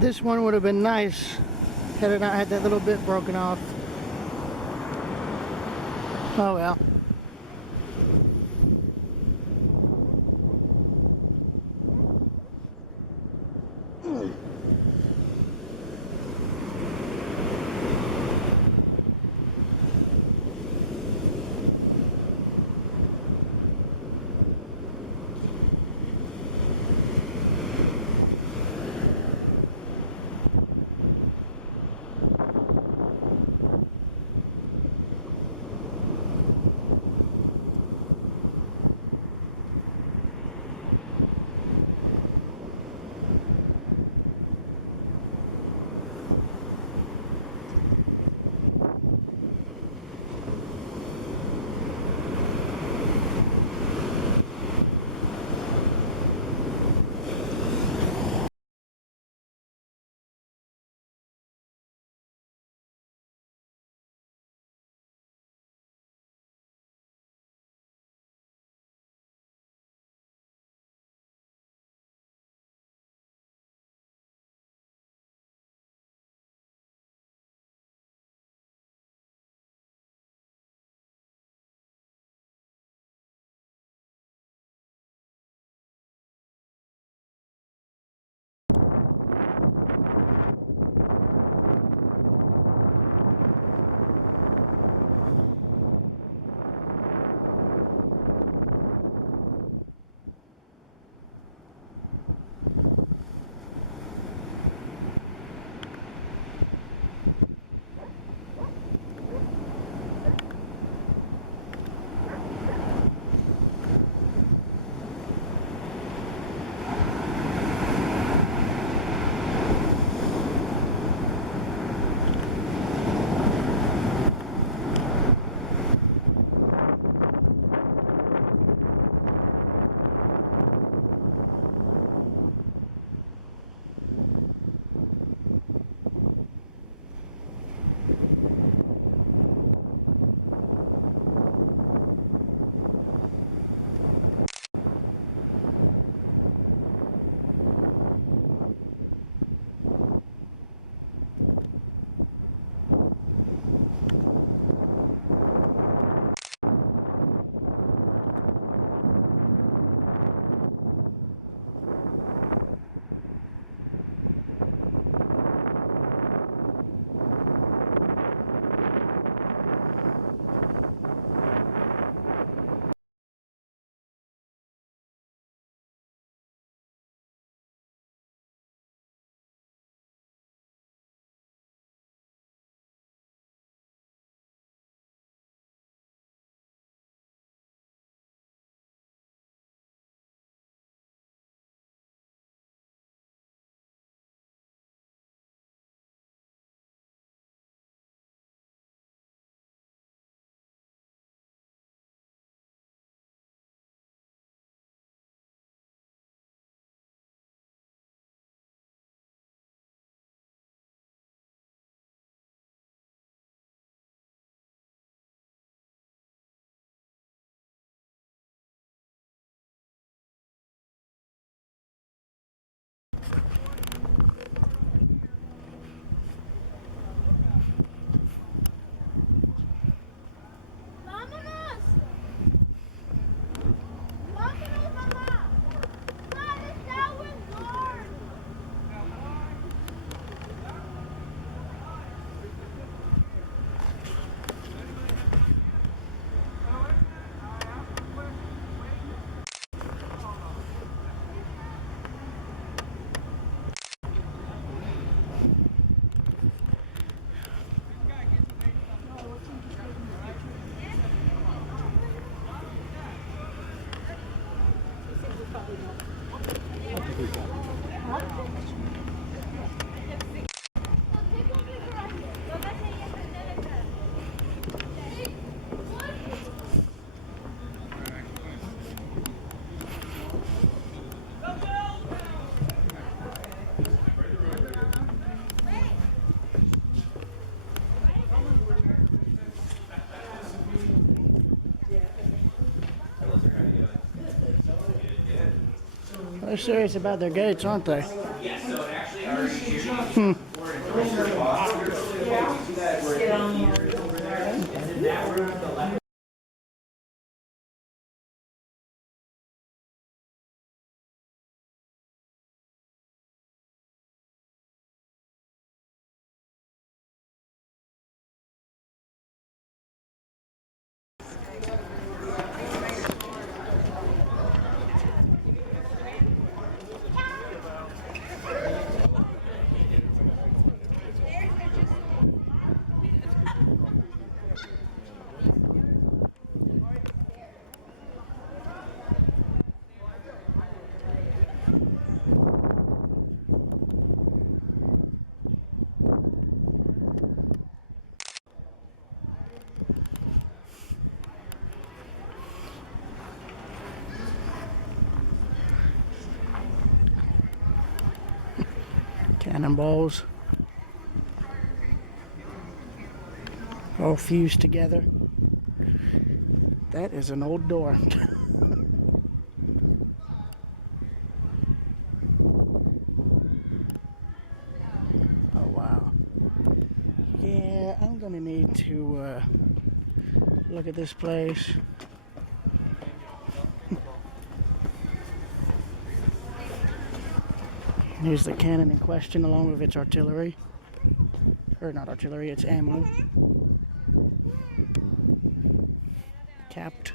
This one would have been nice had it not had that little bit broken off. Oh well. serious about their gates, aren't they? Yeah, so actually our security we're in the box here. So you see that we're in over there. And then that room to the left. Cannonballs. All fused together. That is an old door. Oh wow. Yeah, I'm gonna need to look at this place. Here's the cannon in question along with its artillery. Or not artillery, it's ammo. Capped.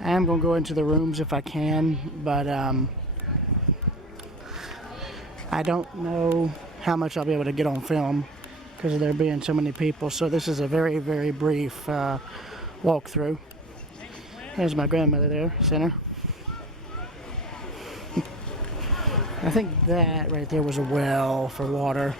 I am going to go into the rooms if I can, but I don't know how much I'll be able to get on film because of there being so many people. So this is a very, very brief walkthrough. There's my grandmother there, center. I think that right there was a well for water.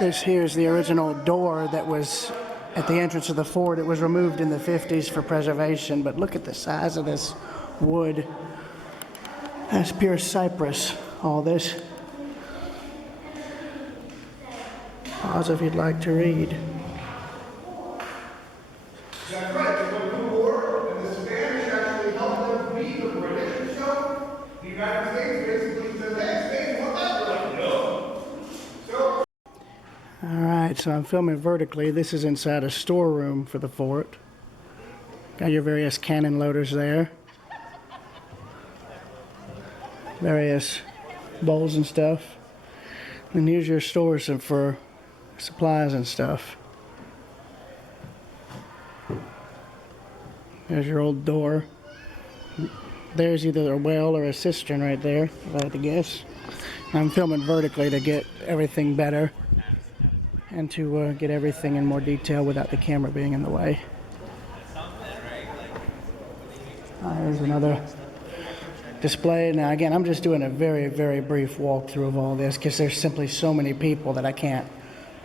This here is the original door that was at the entrance of the fort. It was removed in the 50s for preservation, but look at the size of this wood. That's pure cypress, all this. Pause if you'd like to read. Alright, so I'm filming vertically. This is inside a storeroom for the fort. Got your various cannon loaders there. Various bowls and stuff. And here's your stores for supplies and stuff. There's your old door. There's either a well or a cistern right there, if I had to guess. I'm filming vertically to get everything better and to get everything in more detail without the camera being in the way. Here's another display. Now again, I'm just doing a very, very brief walkthrough of all this because there's simply so many people that I can't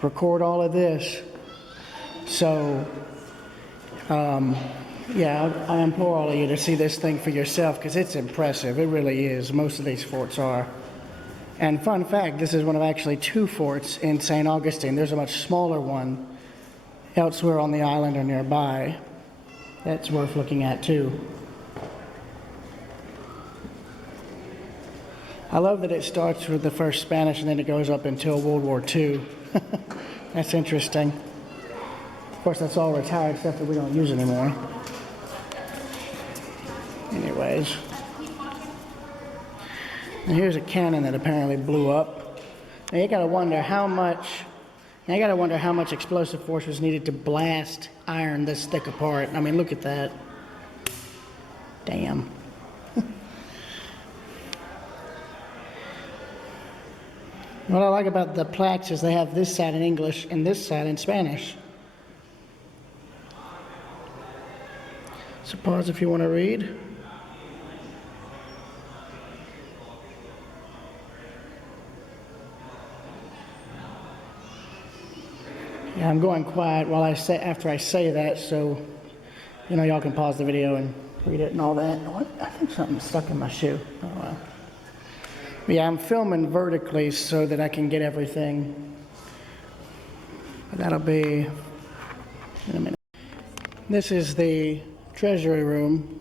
record all of this. So yeah, I implore all of you to see this thing for yourself because it's impressive. It really is. Most of these forts are. And fun fact, this is one of actually two forts in St. Augustine. There's a much smaller one elsewhere on the island or nearby. That's worth looking at too. I love that it starts with the first Spanish and then it goes up until World War II. That's interesting. Of course, that's all retired stuff that we don't use anymore. Anyways. And here's a cannon that apparently blew up. Now you gotta wonder how much explosive force was needed to blast iron this thick apart. I mean, look at that. Damn. What I like about the plaques is they have this side in English and this side in Spanish. So pause if you want to read. Yeah, I'm going quiet while after I say that, so you know y'all can pause the video and read it and all that. What? I think something's stuck in my shoe. Oh well. Yeah, I'm filming vertically so that I can get everything. That'll be in a minute. This is the treasury room.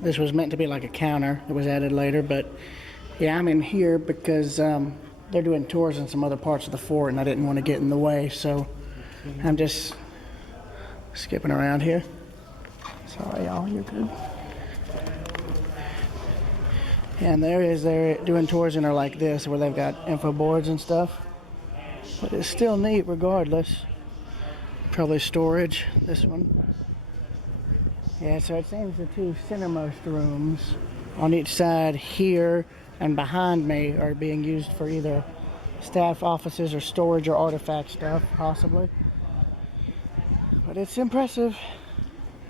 This was meant to be like a counter. It was added later, but yeah, I'm in here because they're doing tours in some other parts of the fort and I didn't want to get in the way, so I'm just skipping around here. Sorry, y'all, you're good. And there is, they're doing tours in there like this where they've got info boards and stuff. But it's still neat regardless. Probably storage, this one. Yeah, so it seems the two centermost rooms on each side here and behind me are being used for either staff offices or storage or artifact stuff, possibly. But it's impressive.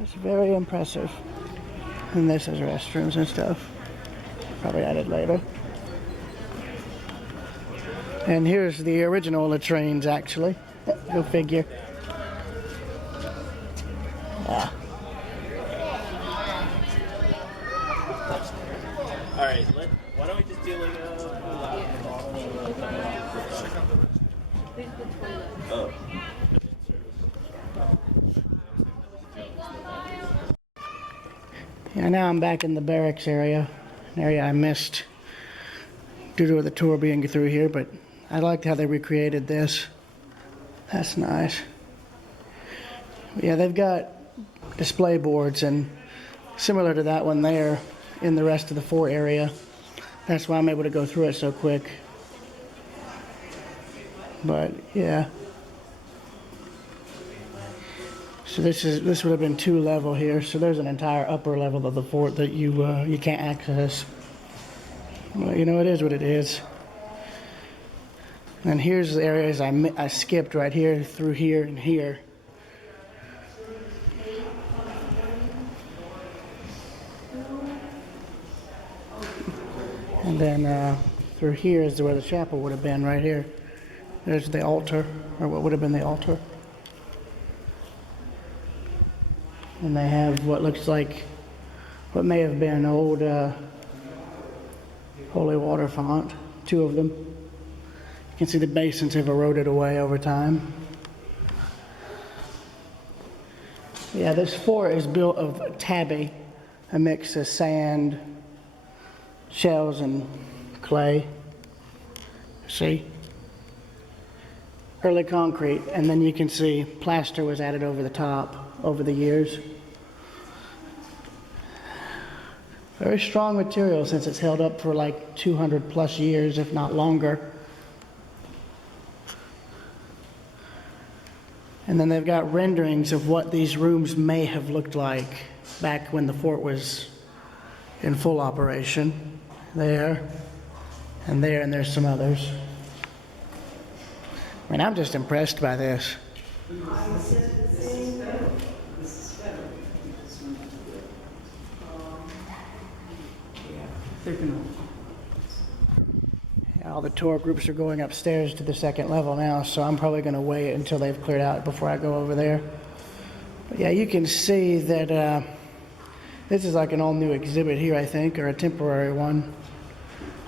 It's very impressive. And this is restrooms and stuff. Probably added later. And here's the original latrines, actually. Go figure. Ah. All right, why don't we just do like a oh. Yeah, now I'm back in the barracks area, an area I missed due to the tour being through here, but I liked how they recreated this. That's nice. Yeah, they've got display boards and similar to that one there in the rest of the fort area. That's why I'm able to go through it so quick. But yeah. So this would have been 2 level here. So there's an entire upper level of the fort that you can't access. Well, you know, it is what it is. And here's the areas I skipped right here, through here and here. And then through here is where the chapel would have been, right here. There's the altar, or what would have been the altar. And they have what looks like, what may have been old holy water font, 2 of them. You can see the basins have eroded away over time. Yeah, this fort is built of tabby, a mix of sand, shells, and clay. See? Early concrete, and then you can see plaster was added over the top over the years. Very strong material since it's held up for like 200 plus years, if not longer. And then they've got renderings of what these rooms may have looked like back when the fort was in full operation. There, and there's some others. I mean, I'm just impressed by this. All the tour groups are going upstairs to the 2nd level now, so I'm probably going to wait until they've cleared out before I go over there. But yeah, you can see that this is like an all-new exhibit here, I think, or a temporary one.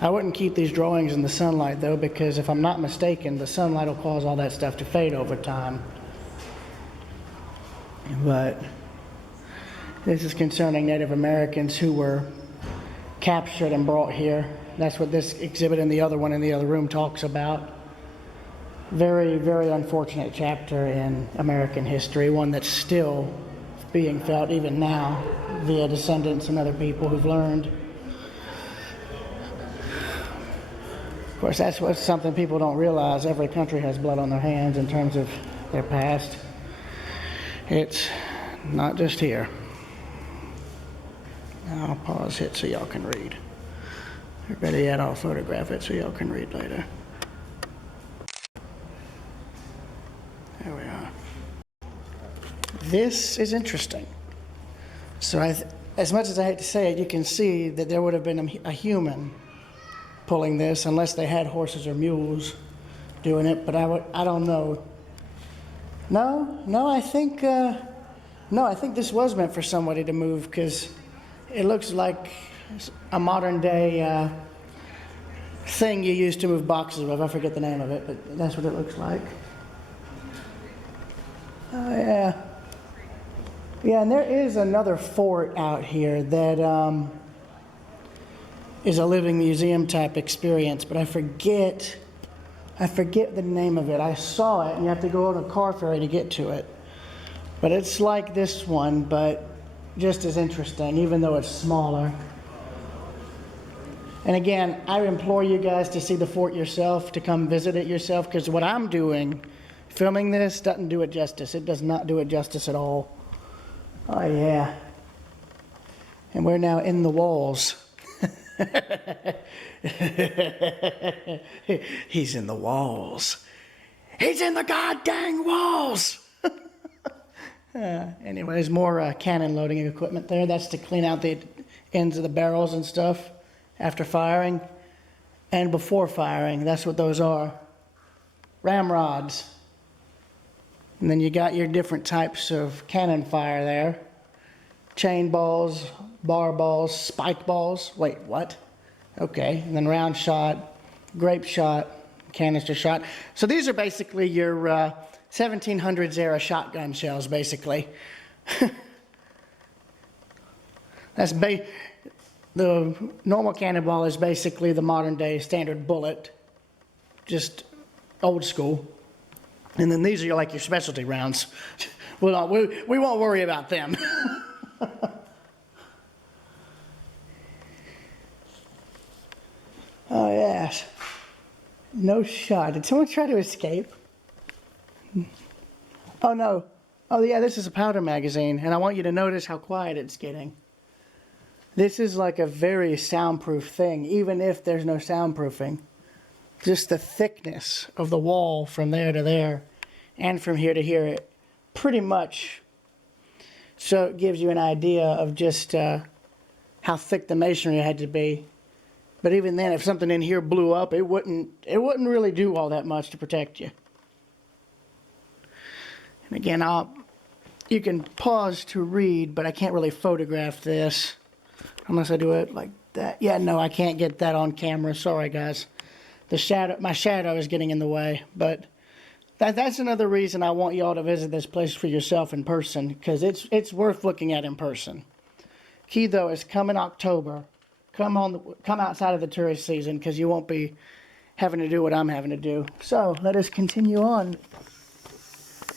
I wouldn't keep these drawings in the sunlight, though, because if I'm not mistaken, the sunlight will cause all that stuff to fade over time. But this is concerning Native Americans who were captured and brought here. That's what this exhibit and the other one in the other room talks about. Very, very unfortunate chapter in American history, one that's still being felt even now via descendants and other people who've learned. Of course, that's what's something people don't realize. Every country has blood on their hands in terms of their past. It's not just here. I'll pause it so y'all can read. Better yet, I'll photograph it so y'all can read later. There we are. This is interesting. So as much as I hate to say it, you can see that there would have been a human pulling this, unless they had horses or mules doing it, but I don't know. No, I think this was meant for somebody to move, because it looks like a modern day thing you use to move boxes with. I forget the name of it, but that's what it looks like. Oh, yeah. Yeah, and there is another fort out here that is a living museum type experience, but I forget the name of it. I saw it, and you have to go on a car ferry to get to it. But it's like this one, but just as interesting, even though it's smaller. And again, I implore you guys to see the fort yourself, to come visit it yourself, because what I'm doing, filming this, doesn't do it justice. It does not do it justice at all. Oh, yeah. And we're now in the walls. He's in the walls. He's in the goddamn walls. Anyways, more cannon loading equipment there. That's to clean out the ends of the barrels and stuff after firing and before firing. That's what those are. Ramrods. And then you got your different types of cannon fire there. Chain balls, bar balls, spike balls. Wait, what? Okay. And then round shot, grape shot, canister shot. So these are basically your 1700s era shotgun shells, basically. The normal cannonball is basically the modern day standard bullet, just old school. And then these are like your specialty rounds. We won't worry about them. Oh, yes. No shot. Did someone try to escape? Oh, no. Oh, yeah, this is a powder magazine, and I want you to notice how quiet it's getting. This is like a very soundproof thing, even if there's no soundproofing. Just the thickness of the wall from there to there and from here to here, it pretty much so it gives you an idea of just how thick the masonry had to be. But even then, if something in here blew up, it wouldn't really do all that much to protect you. And again, you can pause to read, but I can't really photograph this unless I do it like that. Yeah, no, I can't get that on camera. Sorry, guys. My shadow is getting in the way, but that's another reason I want y'all to visit this place for yourself in person, because it's worth looking at in person. Key though is come in October. Come outside of the tourist season, because you won't be having to do what I'm having to do. So let us continue on.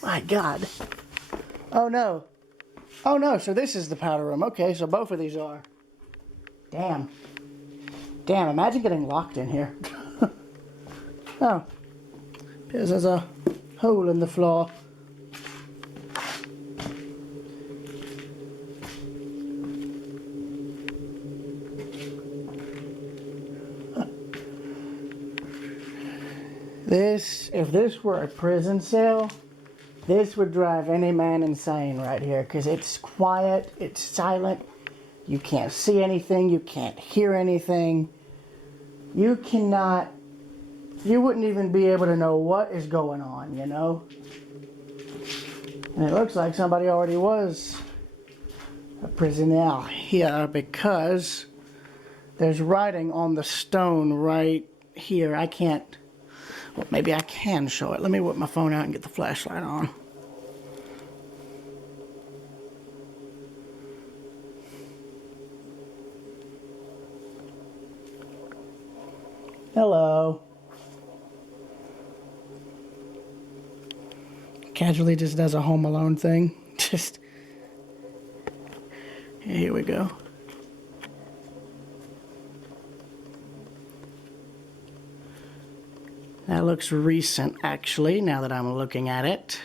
My God. Oh no. Oh no, so this is the powder room. Okay, so both of these are. Damn. Damn, imagine getting locked in here. Oh. There's a hole in the floor. If this were a prison cell, this would drive any man insane right here, because it's quiet, it's silent, you can't see anything, you can't hear anything. You wouldn't even be able to know what is going on, you know? And it looks like somebody already was a prisoner here, because there's writing on the stone right here. I can't. Well, maybe I can show it. Let me whip my phone out and get the flashlight on. Hello. Casually just does a Home Alone thing. Just. Here we go. That looks recent, actually, now that I'm looking at it.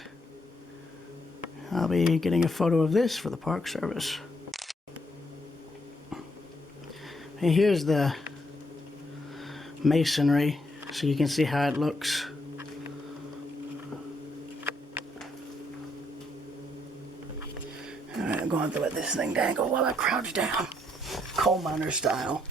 I'll be getting a photo of this for the Park Service. And here's the masonry, so you can see how it looks. Alright, I'm going to have to let this thing dangle while I crouch down, coal miner style.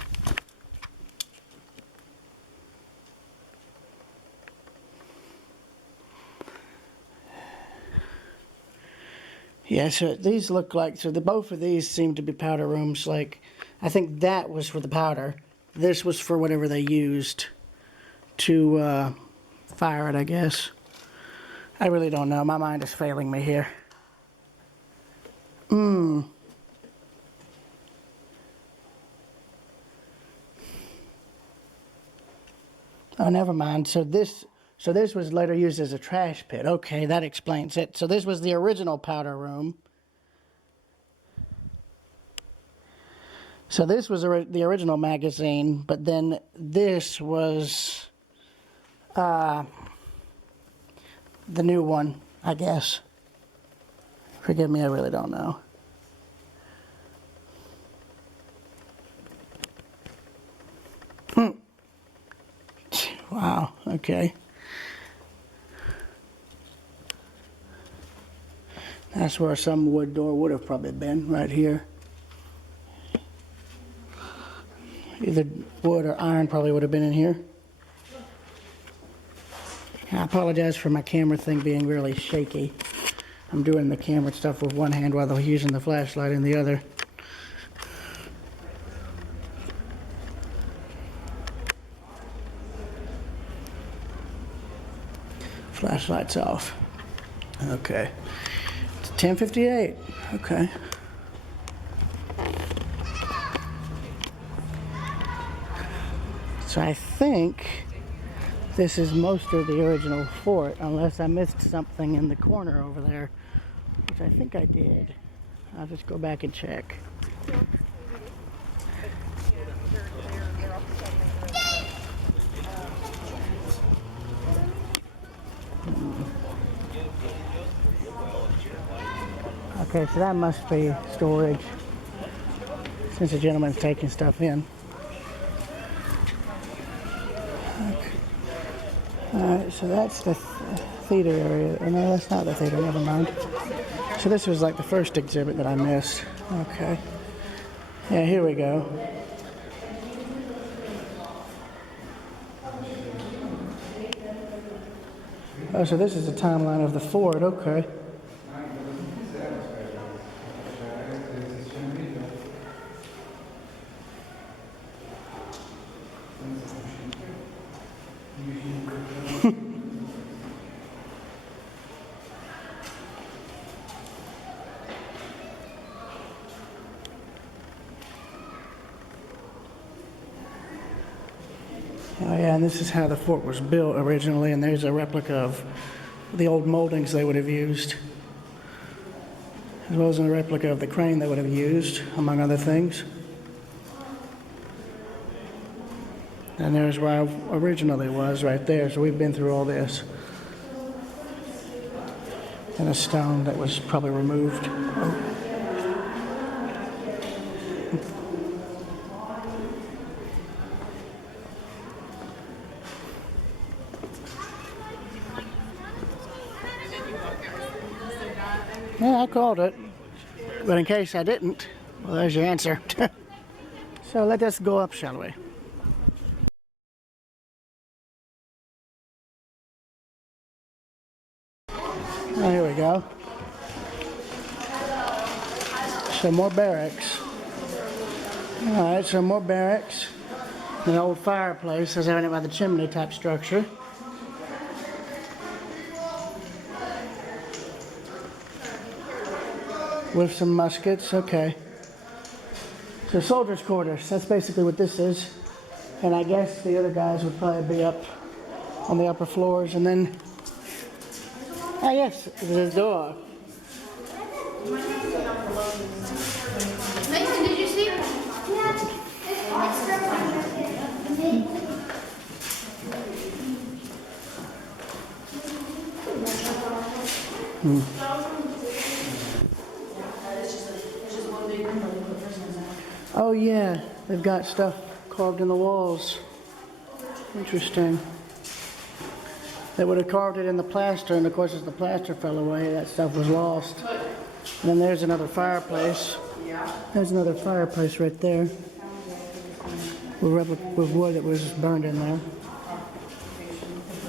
Yeah, so these look like, both of these seem to be powder rooms. Like, I think that was for the powder. This was for whatever they used. to fire it, I guess. I really don't know. My mind is failing me here. Oh, never mind. So this was later used as a trash pit. Okay, that explains it. So this was the original powder room. So this was the original magazine, but then this was the new one, I guess. Forgive me, I really don't know. Wow, okay. That's where some wood door would have probably been, right here. Either wood or iron probably would have been in here. I apologize for my camera thing being really shaky. I'm doing the camera stuff with one hand while they're using the flashlight in the other. Flashlight's off. Okay. It's 10:58. Okay. So I think this is most of the original fort, unless I missed something in the corner over there, which I think I did. I'll just go back and check. Okay, so that must be storage, since the gentleman's taking stuff in. Alright, so that's the theater area. Oh, no, that's not the theater, never mind. So this was like the first exhibit that I missed. Okay. Yeah, here we go. Oh, so this is the timeline of the fort, okay. Oh yeah, and this is how the fort was built originally, and there's a replica of the old moldings they would have used, as well as a replica of the crane they would have used, among other things. And there's where I originally was, right there, so we've been through all this. And a stone that was probably removed. Yeah, I called it, but in case I didn't, well, there's your answer. So let us go up, shall we? Oh, here we go. Some more barracks. All right, some more barracks. An old fireplace, as evident by the chimney type structure. With some muskets, okay. So soldiers' quarters, that's basically what this is. And I guess the other guys would probably be up on the upper floors, and then, ah yes, there's a door. Listen, did you see? Oh yeah, they've got stuff carved in the walls. Interesting. They would have carved it in the plaster, and of course as the plaster fell away, that stuff was lost. And then there's another fireplace. There's another fireplace right there. With wood that was burned in there.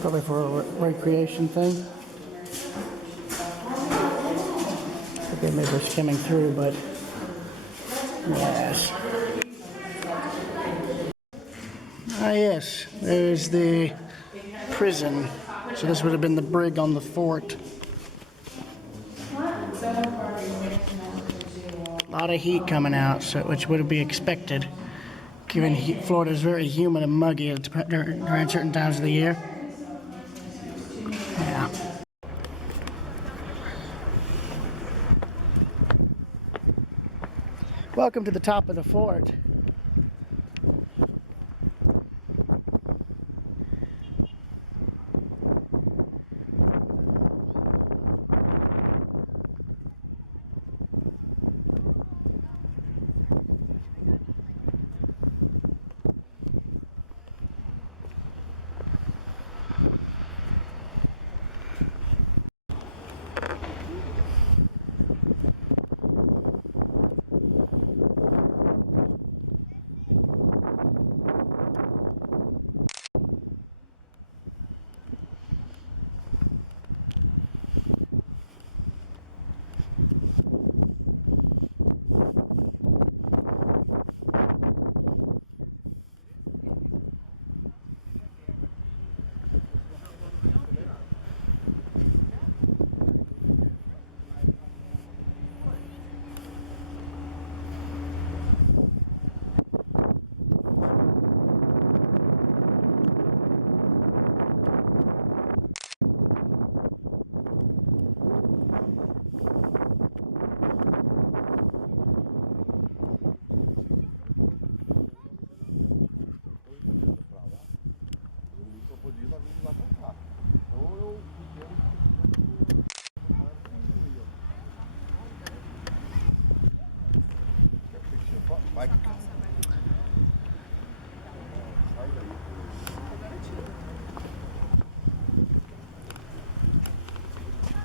Probably for a recreation thing. Okay, maybe it's coming through, but ah yes, there's the prison. So this would have been the brig on the fort. A lot of heat coming out, so which would be expected, given Florida is very humid and muggy during certain times of the year. Yeah. Welcome to the top of the fort.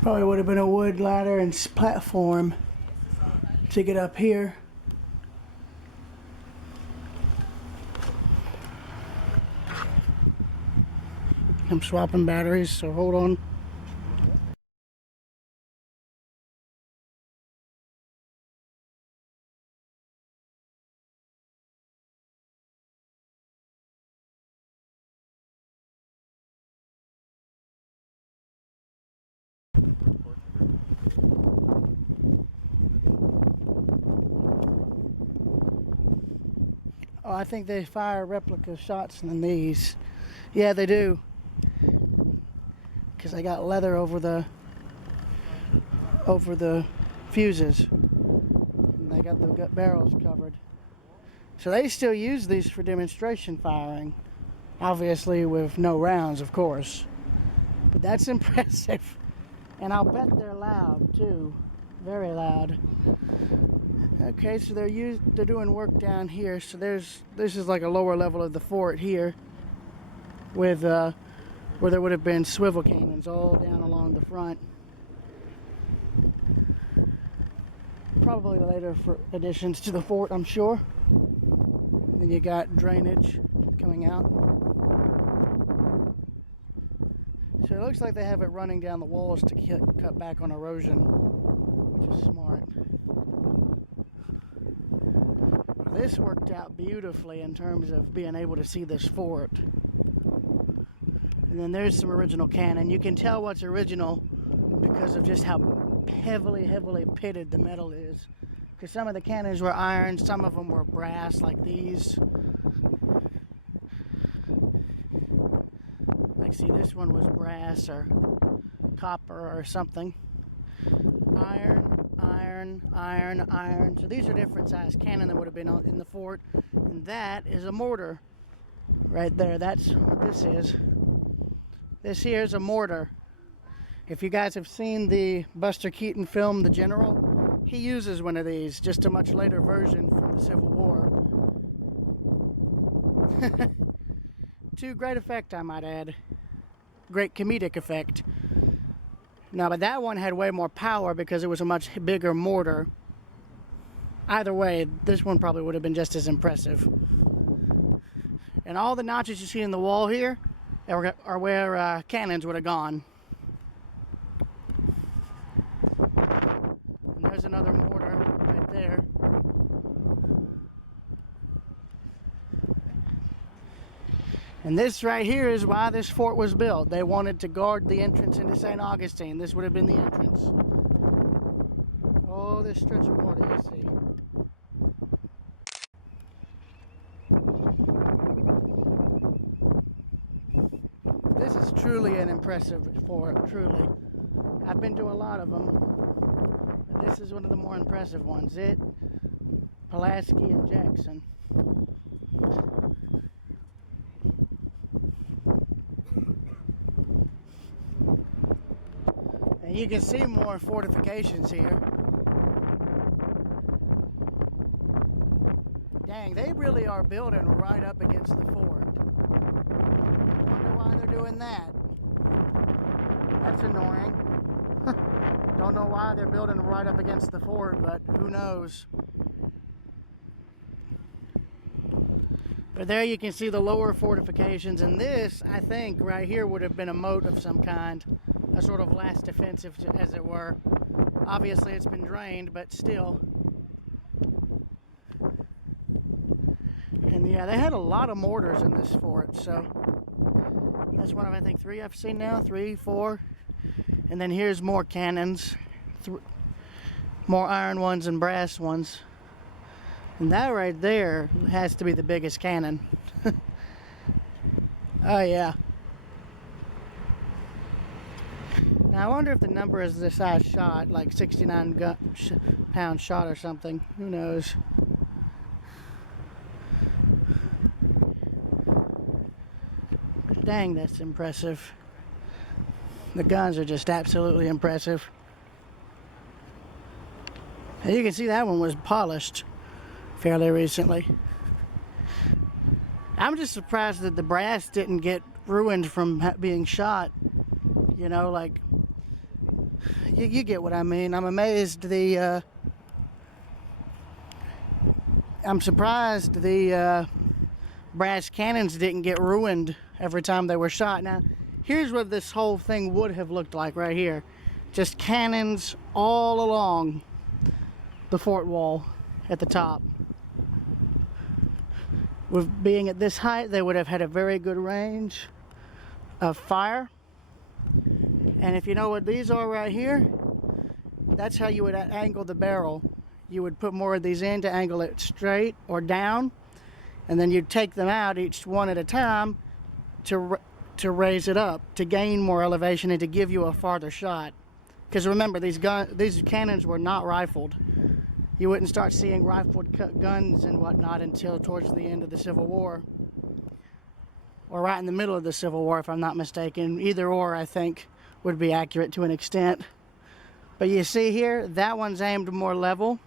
Probably would have been a wood ladder and platform to get up here. I'm swapping batteries, so hold on. Oh, I think they fire replica shots than these. Yeah, they do. Because they got leather over the fuses. They got the barrels covered. So they still use these for demonstration firing. Obviously with no rounds, of course. But that's impressive. And I'll bet they're loud too. Very loud. Okay, so they're doing work down here. So this is like a lower level of the fort here, with where there would have been swivel cannons all down along the front. Probably later for additions to the fort, I'm sure. And then you got drainage coming out. So it looks like they have it running down the walls to cut back on erosion, which is smart. This worked out beautifully in terms of being able to see this fort. And then there's some original cannon. You can tell what's original because of just how heavily pitted the metal is. Because some of the cannons were iron, some of them were brass like these. Like see, this one was brass or copper or something. Iron. So these are different size cannon that would have been in the fort. And that is a mortar right there. That's what this is. This here is a mortar. If you guys have seen the Buster Keaton film, The General, he uses one of these, just a much later version from the Civil War. To great effect, I might add. Great comedic effect. Now, but that one had way more power because it was a much bigger mortar. Either way, this one probably would have been just as impressive. And all the notches you see in the wall here are where cannons would have gone. And there's another mortar right there. And this right here is why this fort was built. They wanted to guard the entrance into St. Augustine. This would have been the entrance. Oh, this stretch of water you see. This is truly an impressive fort, truly. I've been to a lot of them. This is one of the more impressive ones. It, Pulaski, and Jackson. And you can see more fortifications here. Dang, they really are building right up against the fort. I wonder why they're doing that. That's annoying. Don't know why they're building right up against the fort, but who knows. But there you can see the lower fortifications, and this, I think, right here would have been a moat of some kind, a sort of last defensive, as it were. Obviously, it's been drained, but still. And yeah, they had a lot of mortars in this fort, so that's one of, I think, 3 I've seen now, 3, 4, and then here's more cannons, more iron ones and brass ones. And that right there has to be the biggest cannon. Oh yeah. Now I wonder if the number is the size shot, like 69 pound shot or something. Who knows? Dang, that's impressive. The guns are just absolutely impressive. And you can see that one was polished fairly recently. I'm just surprised that the brass didn't get ruined from being shot. You know, like, you get what I mean. I'm amazed I'm surprised the brass cannons didn't get ruined every time they were shot. Now, here's what this whole thing would have looked like right here. Just cannons all along the fort wall at the top. With being at this height, they would have had a very good range of fire. And if you know what these are right here, that's how you would angle the barrel. You would put more of these in to angle it straight or down, and then you'd take them out each one at a time to raise it up, to gain more elevation and to give you a farther shot. Because remember, these cannons were not rifled. You wouldn't start seeing rifled guns and whatnot until towards the end of the Civil War. Or right in the middle of the Civil War, if I'm not mistaken. Either or, I think, would be accurate to an extent. But you see here, that one's aimed more level.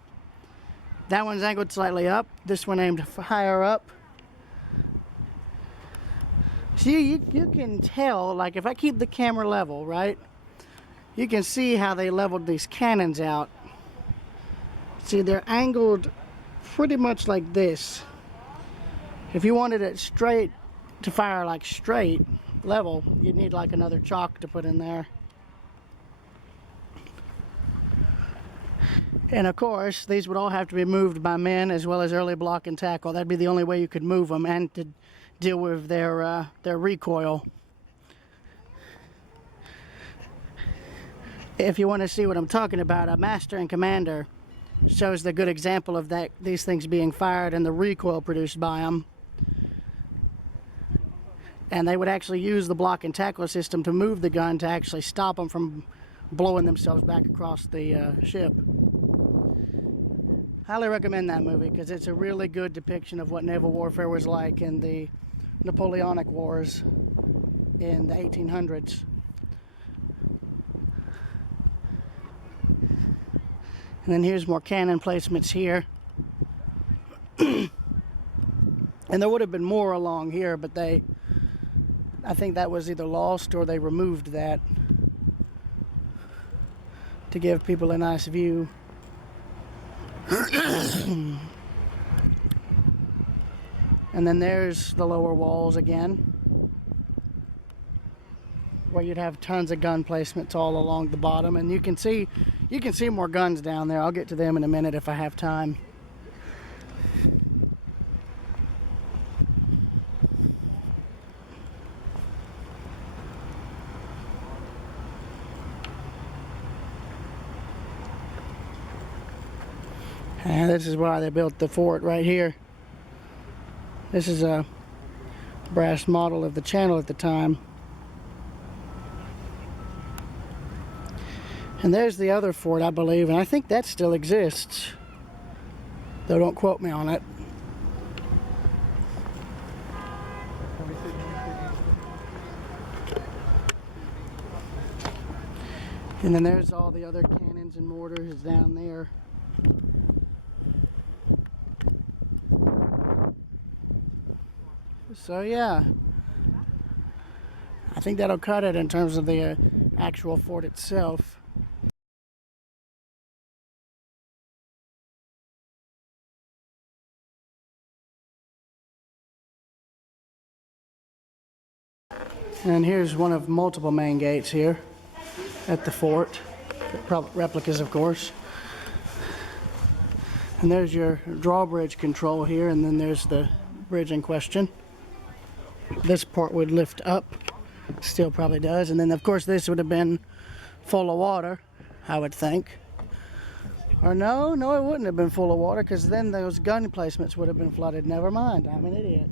That one's angled slightly up. This one aimed higher up. See, you can tell, like if I keep the camera level, right? You can see how they leveled these cannons out. See, they're angled pretty much like this. If you wanted it straight, to fire like straight, level, you'd need like another chalk to put in there. And of course, these would all have to be moved by men as well as early block and tackle. That'd be the only way you could move them and to deal with their recoil. If you want to see what I'm talking about, a master and commander shows the good example of that, these things being fired and the recoil produced by them. And they would actually use the block and tackle system to move the gun to actually stop them from blowing themselves back across the ship. Highly recommend that movie because it's a really good depiction of what naval warfare was like in the Napoleonic Wars in the 1800s. And then here's more cannon placements here. And there would have been more along here, but I think that was either lost or they removed that to give people a nice view. And then there's the lower walls again, where you'd have tons of gun placements all along the bottom, and you can see more guns down there. I'll get to them in a minute if I have time. And this is why they built the fort right here. This is a brass model of the channel at the time. And there's the other fort, I believe, and I think that still exists. Though don't quote me on it. And then there's all the other cannons and mortars down there. So yeah, I think that'll cut it in terms of the actual fort itself. And here's one of multiple main gates here at the fort. Replicas, of course. And there's your drawbridge control here, and then there's the bridge in question. This part would lift up, still probably does, and then of course this would have been full of water, I would think. Or no, it wouldn't have been full of water, because then those gun placements would have been flooded. Never mind, I'm an idiot.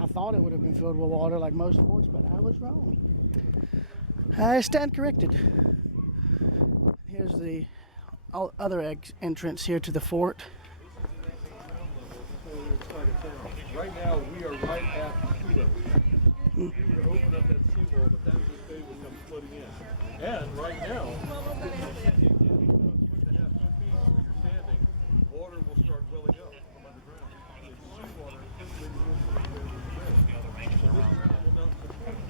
I thought it would have been filled with water like most forts, but I was wrong. I stand corrected. Here's the other entrance here to the fort. Right now, we are right at sea level. We were to open up that seawall, but then this bay would come flooding in. And right now, if you dig down about 1.5 to 2 feet where you're standing, water will start welling up from underground. It's seawater percolating into the ground where you're at. So this ground will melt to 20.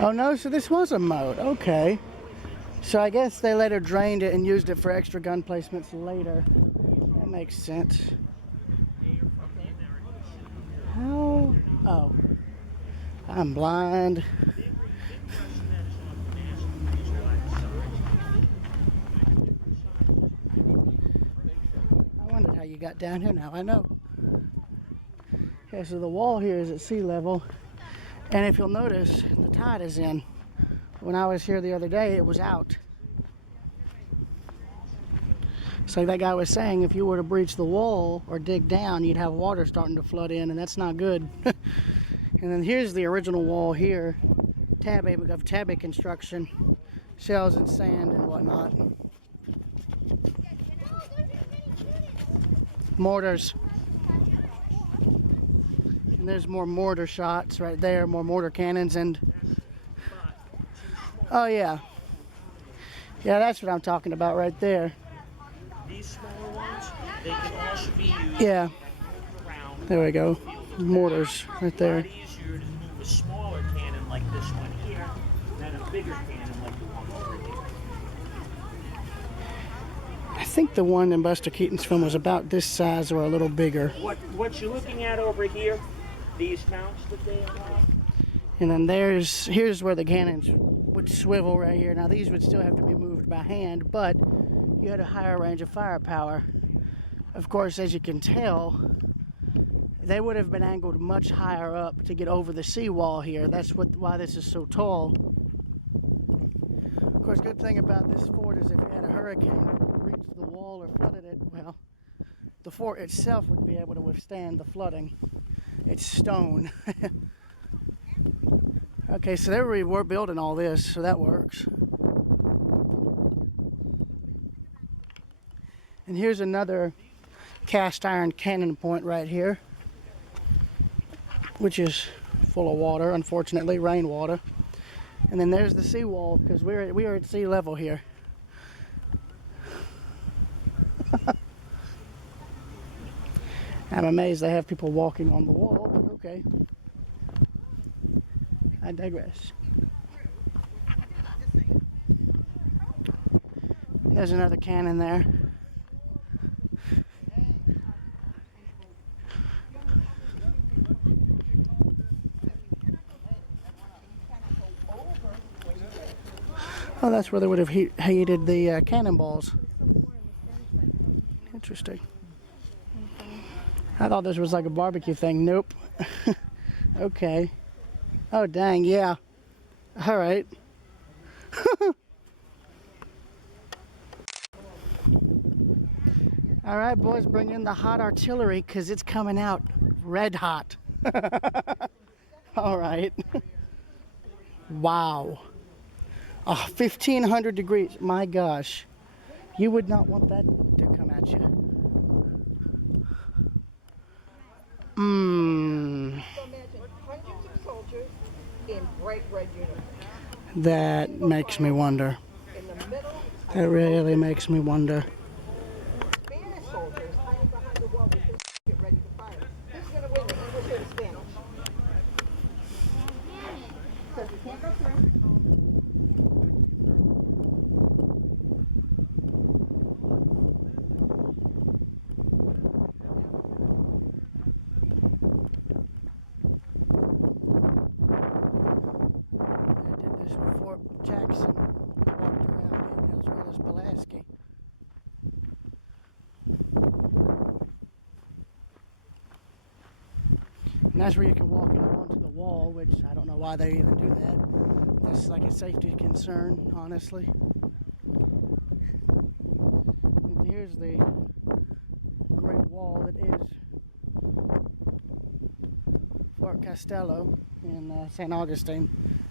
Oh no, so this was a moat, okay. So I guess they later drained it and used it for extra gun placements later. That makes sense. How? Oh, I'm blind. I wondered how you got down here. Now I know. Okay, so the wall here is at sea level. And if you'll notice, the tide is in. When I was here the other day, it was out. So that guy was saying if you were to breach the wall or dig down, you'd have water starting to flood in, and that's not good. And then here's the original wall here. Tabby construction. Shells and sand and whatnot. Mortars. And there's more mortar shots right there, more mortar cannons, and oh yeah. Yeah, that's what I'm talking about right there. These smaller ones, they can also be used. Yeah. There we go. Mortars right there. It's easier to move a smaller cannon like this one here than a bigger cannon like the one over here. I think the one in Buster Keaton's film was about this size or a little bigger. What you're looking at over here, these mounts that they have. And then here's where the cannons would swivel right here. Now these would still have to be moved by hand, but you had a higher range of firepower. Of course, as you can tell, they would have been angled much higher up to get over the seawall here. That's why this is so tall. Of course, good thing about this fort is if you had a hurricane that reached the wall or flooded it, well, the fort itself would be able to withstand the flooding. It's stone. Okay, so there we were building all this, so that works. And here's another cast iron cannon point right here, which is full of water, unfortunately, rainwater. And then there's the seawall, because we are at sea level here. I'm amazed they have people walking on the wall. Okay. I digress. There's another cannon there. Oh, that's where they would have heated the cannonballs. Interesting. I thought this was like a barbecue thing. Nope. Okay. Oh, dang, yeah. All right. All right, boys, bring in the hot artillery because it's coming out red hot. All right. Wow. Oh, 1,500 degrees. My gosh. You would not want that to come at you. That makes me wonder. That really makes me wonder. And that's where you can walk out onto the wall, which I don't know why they even do that. This is like a safety concern, honestly. And here's the great wall that is Fort Castillo in St. Augustine.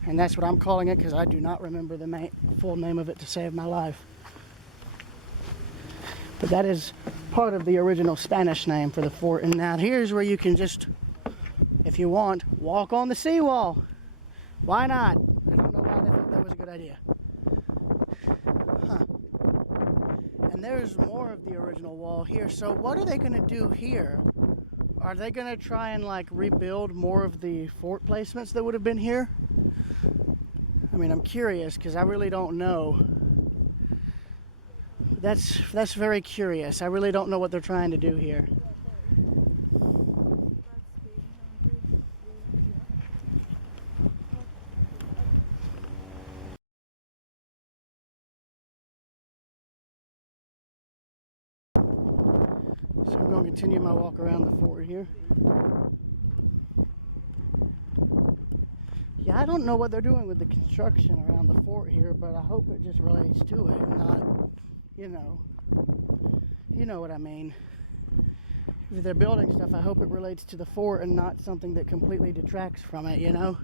And that's what I'm calling it because I do not remember the full name of it to save my life. But that is part of the original Spanish name for the fort. And now here's where you can just, if you want, walk on the seawall. Why not? I don't know why they thought that was a good idea. Huh. And there's more of the original wall here. So what are they going to do here? Are they going to try and like rebuild more of the fort placements that would have been here? I mean, I'm curious because I really don't know. That's very curious. I really don't know what they're trying to do here. So I'm going to continue my walk around the fort here. Yeah, I don't know what they're doing with the construction around the fort here, but I hope it just relates to it and not, you know what I mean. If they're building stuff, I hope it relates to the fort and not something that completely detracts from it, you know?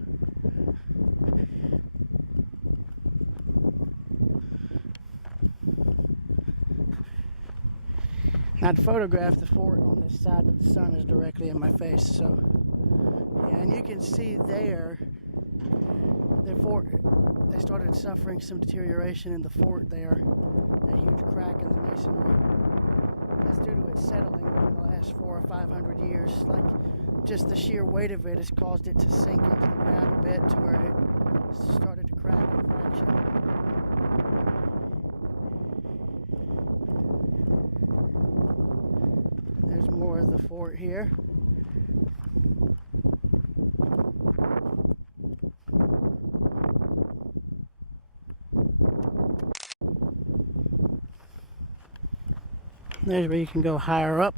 I'd photograph the fort on this side, but the sun is directly in my face, so yeah, and you can see there the fort, they started suffering some deterioration in the fort there, a huge crack in the masonry. That's due to it settling over the last 400 or 500 years. Like, just the sheer weight of it has caused it to sink into the ground a bit to where it started to crack and fracture. Here. There's where you can go higher up.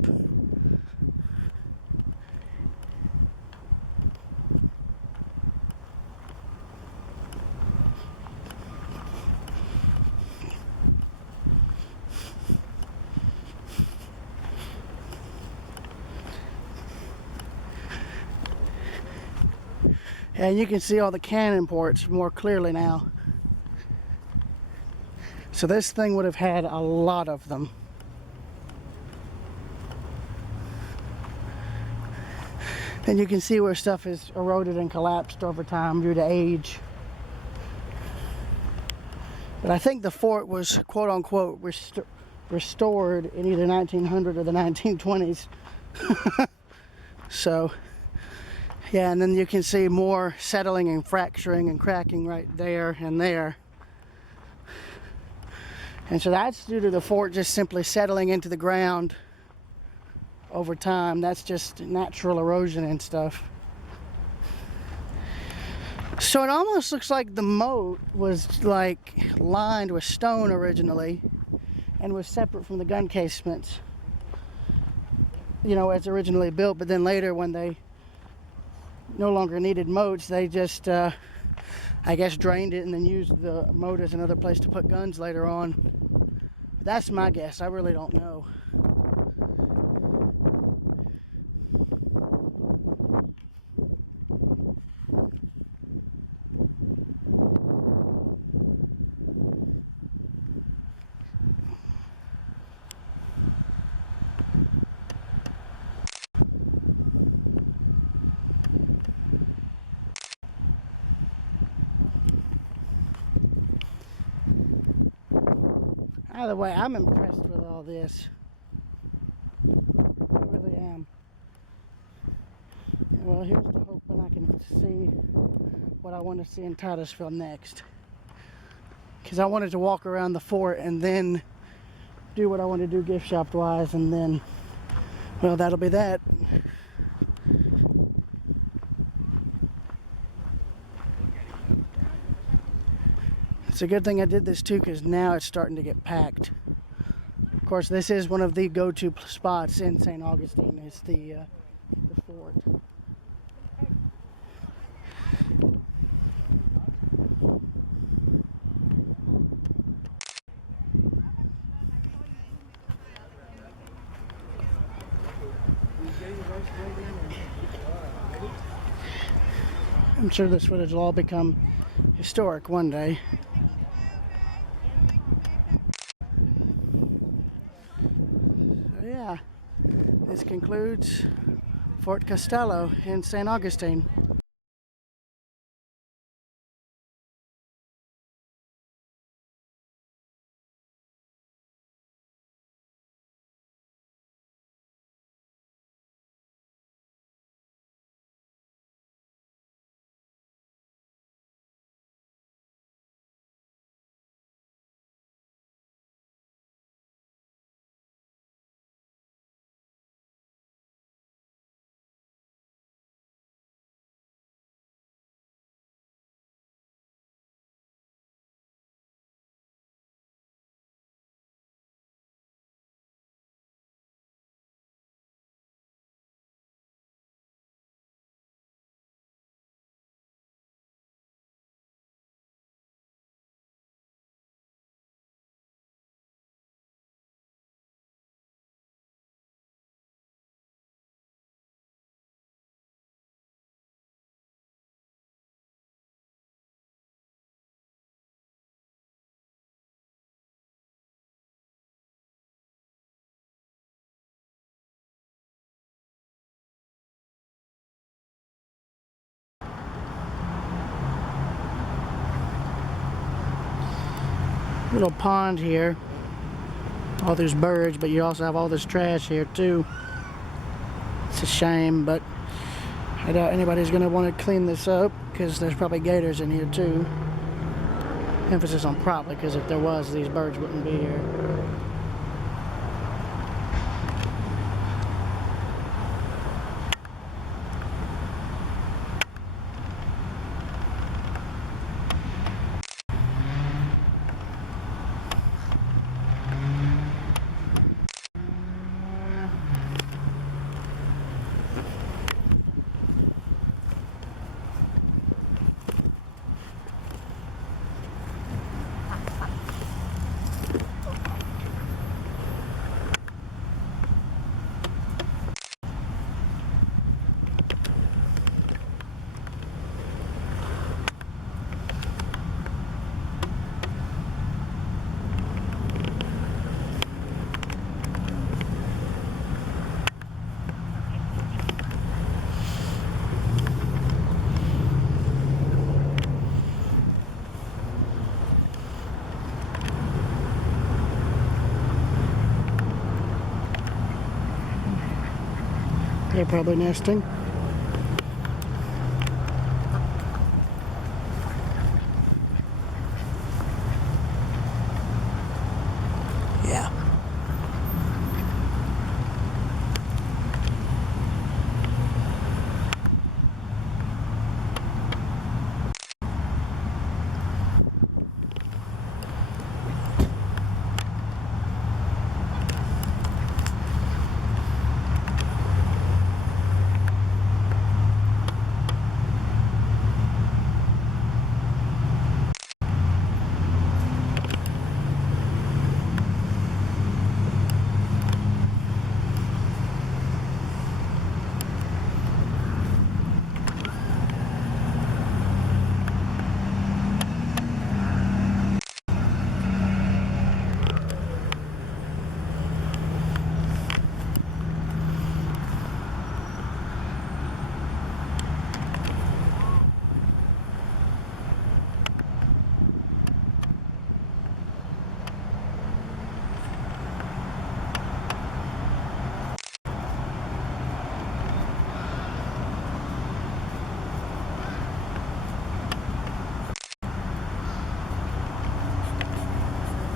And you can see all the cannon ports more clearly now. So this thing would have had a lot of them. And you can see where stuff is eroded and collapsed over time due to age. But I think the fort was quote unquote restored in either 1900 or the 1920s. So yeah, and then you can see more settling and fracturing and cracking right there and there. And so that's due to the fort just simply settling into the ground over time. That's just natural erosion and stuff. So it almost looks like the moat was like lined with stone originally and was separate from the gun casements, you know, as originally built, but then later when they no longer needed moats, they just I guess drained it and then used the moat as another place to put guns later on. That's my guess. I really don't know. Either way, I'm impressed with all this. I really am. Well, here's to hoping I can see what I want to see in Titusville next. Because I wanted to walk around the fort and then do what I want to do gift shop wise, and then, well, that'll be that. It's a good thing I did this too, because now it's starting to get packed. Of course, this is one of the go-to spots in St. Augustine. It's the fort. I'm sure this footage will all become historic one day. So yeah, this concludes Fort Castillo in St. Augustine. Little pond here. All these birds, but you also have all this trash here too. It's a shame, but I doubt anybody's going to want to clean this up, because there's probably gators in here too. Emphasis on probably, because if there was, these birds wouldn't be here. They're probably nesting. Yeah.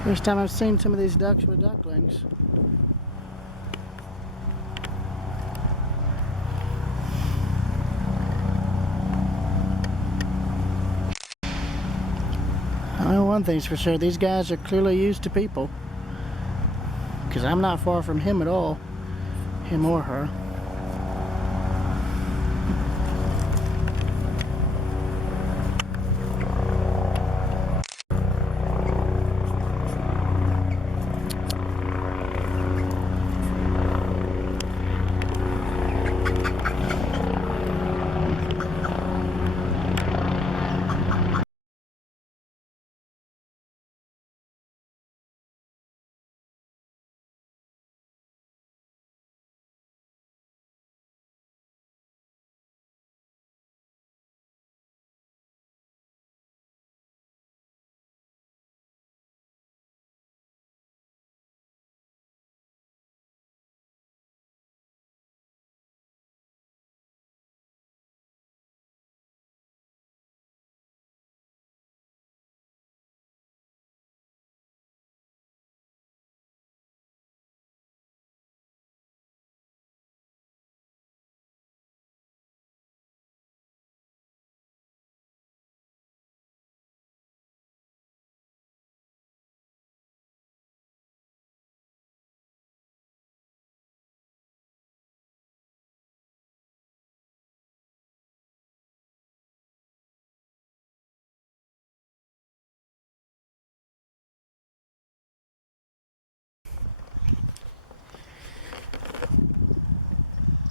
First time I've seen some of these ducks with ducklings. Well, one thing's for sure, these guys are clearly used to people. Because I'm not far from him at all. Him or her.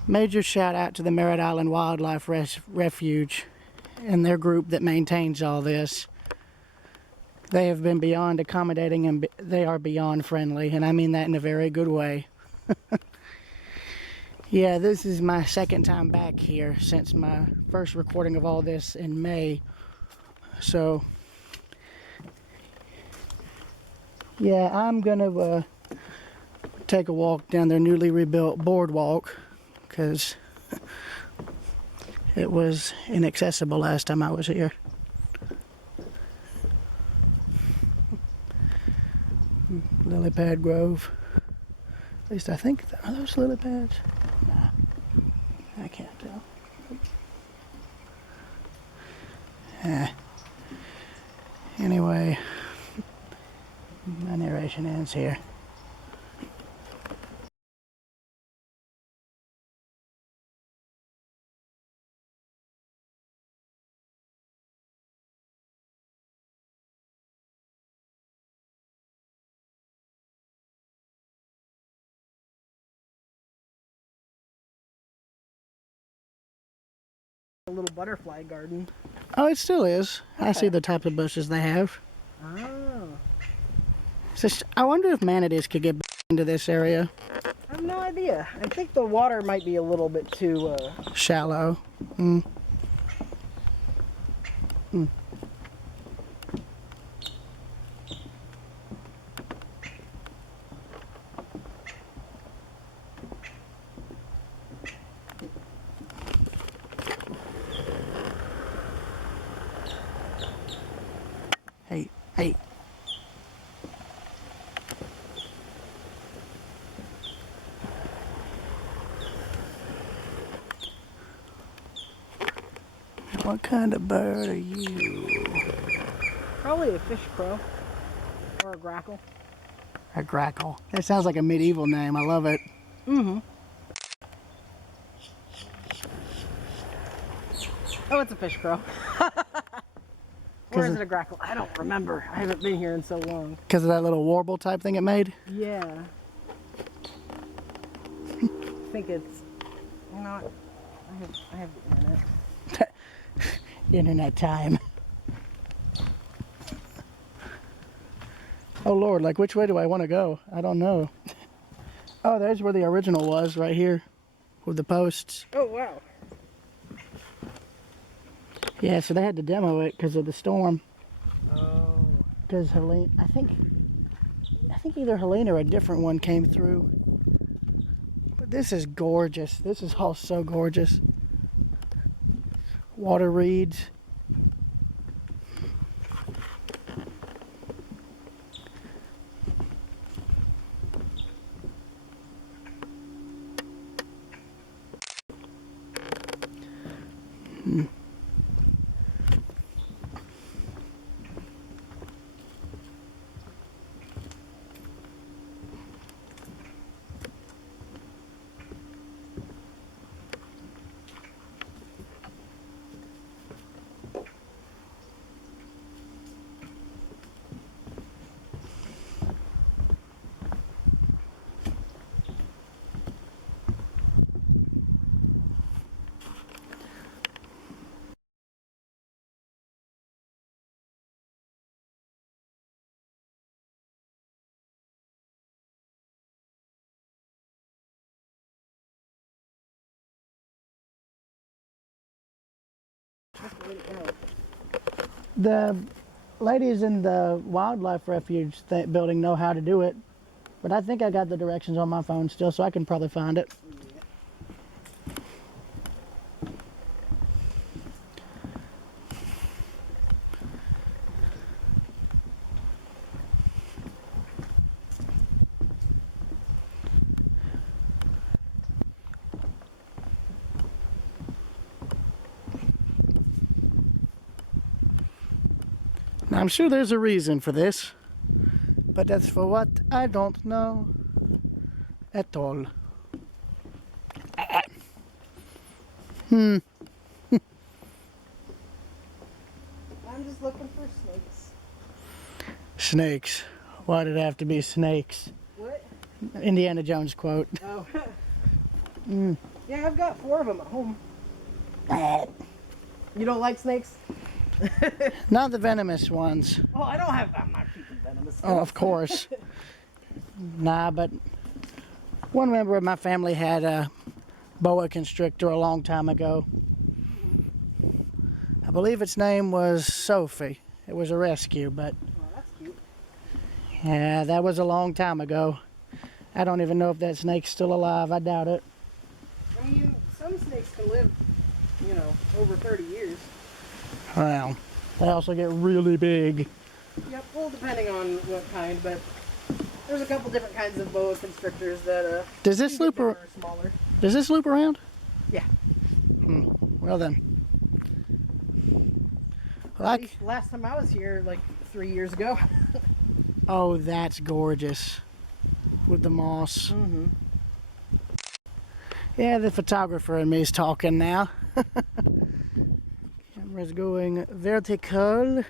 Major shout out to the Merritt Island Wildlife Refuge and their group that maintains all this. They have been beyond accommodating and they are beyond friendly, and I mean that in a very good way. Yeah, this is my second time back here since my first recording of all this in May. So, yeah, I'm gonna take a walk down their newly rebuilt boardwalk because it was inaccessible last time I was here. Lily pad grove. At least I think, are those lily pads? I can't tell. Anyway, my narration ends here. A little butterfly garden. Oh, it still is. I see the type of bushes they have. Oh. I wonder if manatees could get into this area. I have no idea. I think the water might be a little bit too Shallow. Mm. Mm. Hey, hey. What kind of bird are you? probably a fish crow or a grackle. A grackle. That sounds like a medieval name. I love it. Mm-hmm. Oh, it's a fish crow. Or is it a grackle? I don't remember. I haven't been here in so long. Because of that little warble type thing it made? Yeah. I think it's not. I have Internet time. Oh Lord, like which way do I want to go? I don't know. Oh, there's where the original was, right here. With the posts. Oh, wow. Yeah, so they had to demo it because of the storm. Oh. Because Helene, I think either Helene or a different one came through. But this is gorgeous. This is all so gorgeous. Water reeds. The ladies in the wildlife refuge building know how to do it, but I think I got the directions on my phone still, so I can probably find it. I'm sure there's a reason for this, but that's for what I don't know at all. I'm just looking for snakes. Snakes. Why did it have to be snakes? What? Indiana Jones quote. Oh. Yeah, I've got 4 of them at home. You don't like snakes? Not the venomous ones. Well, I'm not keeping venomous snakes. Oh, of course. Nah, but one member of my family had a boa constrictor a long time ago. I believe its name was Sophie. It was a rescue, but Oh, that's cute. yeah, that was a long time ago. I don't even know if that snake's still alive. I doubt it. I mean, some snakes can live, over 30 years. Well, they also get really big. Yep, well, depending on what kind, but there's a couple different kinds of boa constrictors that Does this can get loop bigger ar- or smaller. Does this loop around? Yeah. Well then. At least last time I was here, like 3 years ago. Oh, that's gorgeous. With the moss. Mm-hmm. Yeah, the photographer in me is talking now. Camera's going vertical.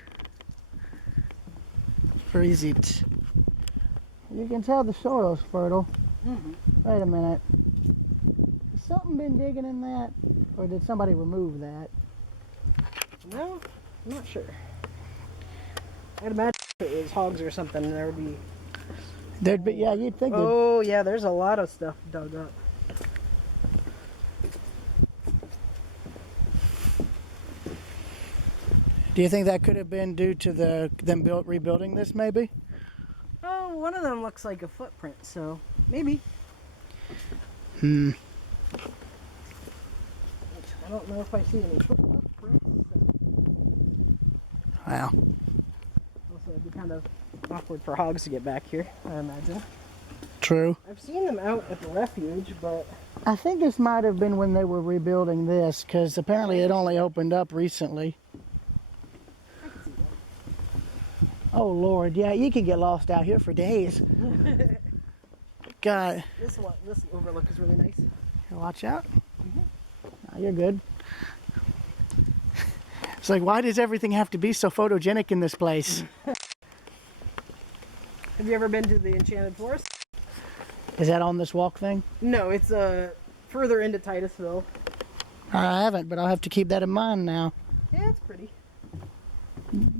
Where is it? You can tell the soil's fertile. Mm-hmm. Wait a minute. Something been digging in that? Or did somebody remove that? No, I'm not sure. I'd imagine if it was hogs or something, there would be... There'd be, yeah, you'd think. Oh, yeah, there's a lot of stuff dug up. Do you think that could have been due to them rebuilding this, maybe? Oh, one of them looks like a footprint, so maybe. Hmm. I don't know if I see any footprints. Wow. Also, it'd be kind of awkward for hogs to get back here, I imagine. True. I've seen them out at the refuge, but I think this might have been when they were rebuilding this, because apparently it only opened up recently. I can see that. Oh Lord, yeah, you could get lost out here for days. God, This overlook is really nice. watch out. Oh, you're good. It's like, why does everything have to be so photogenic in this place? Have you ever been to the Enchanted Forest? Is that on this walk thing? No, it's further into Titusville. I haven't, but I'll have to keep that in mind now. Yeah, it's pretty.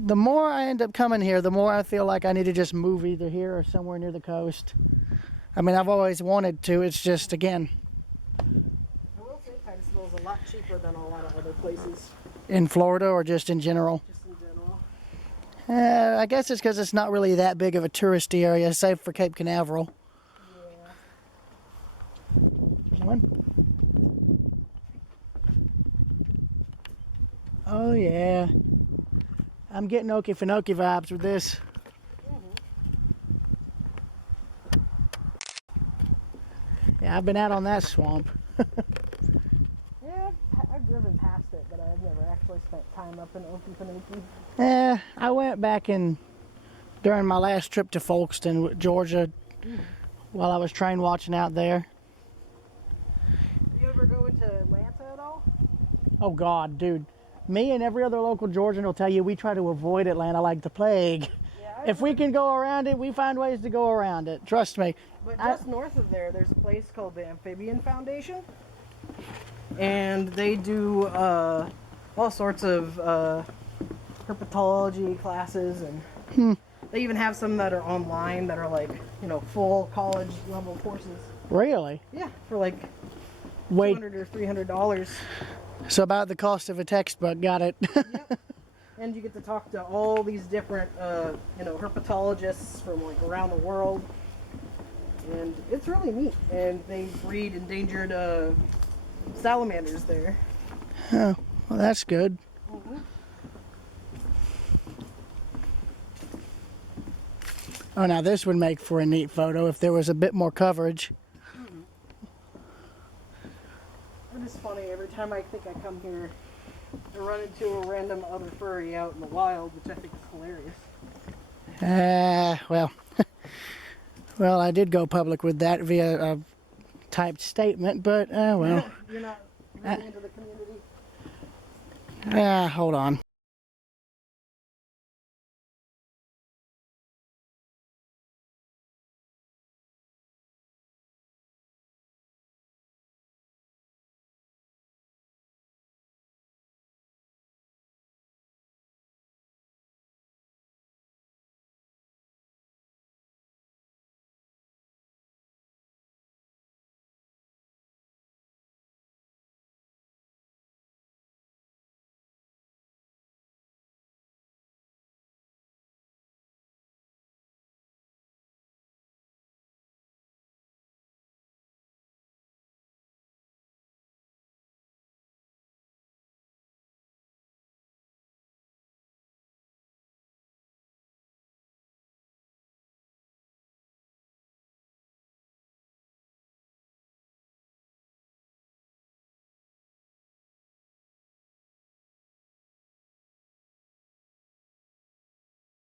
The more I end up coming here, the more I feel like I need to just move either here or somewhere near the coast. I mean, I've always wanted to, it's just, again, I will say Titusville is a lot cheaper than a lot of other places, in Florida or just in general. just in general. I guess it's because it's not really that big of a touristy area, save for Cape Canaveral. Yeah. Oh yeah. I'm getting Okefenokee vibes with this. Yeah, I've been out on that swamp. Yeah, I've driven past it, but I've never an open community. I went back during my last trip to Folkston, Georgia, while I was train watching out there. You ever go into Atlanta at all? Oh God, dude. Me and every other local Georgian will tell you we try to avoid Atlanta like the plague. Yeah, If we can go around it, we find ways to go around it. Trust me. But just north of there's a place called the Amphibian Foundation, and they do all sorts of herpetology classes, and they even have some that are online that are like, you know, full college level courses. Really? Yeah, for like Wait. $200 or $300. So about the cost of a textbook. Got it. Yep. And you get to talk to all these different, you know, herpetologists from like around the world, and it's really neat. And they breed endangered salamanders there. Oh, well, that's good. Oh, now this would make for a neat photo if there was a bit more coverage. It is funny, every time I think I come here, I run into a random other furry out in the wild, which I think is hilarious. Well, well, I did go public with that via a typed statement, but well. You're not really into the community. Hold on.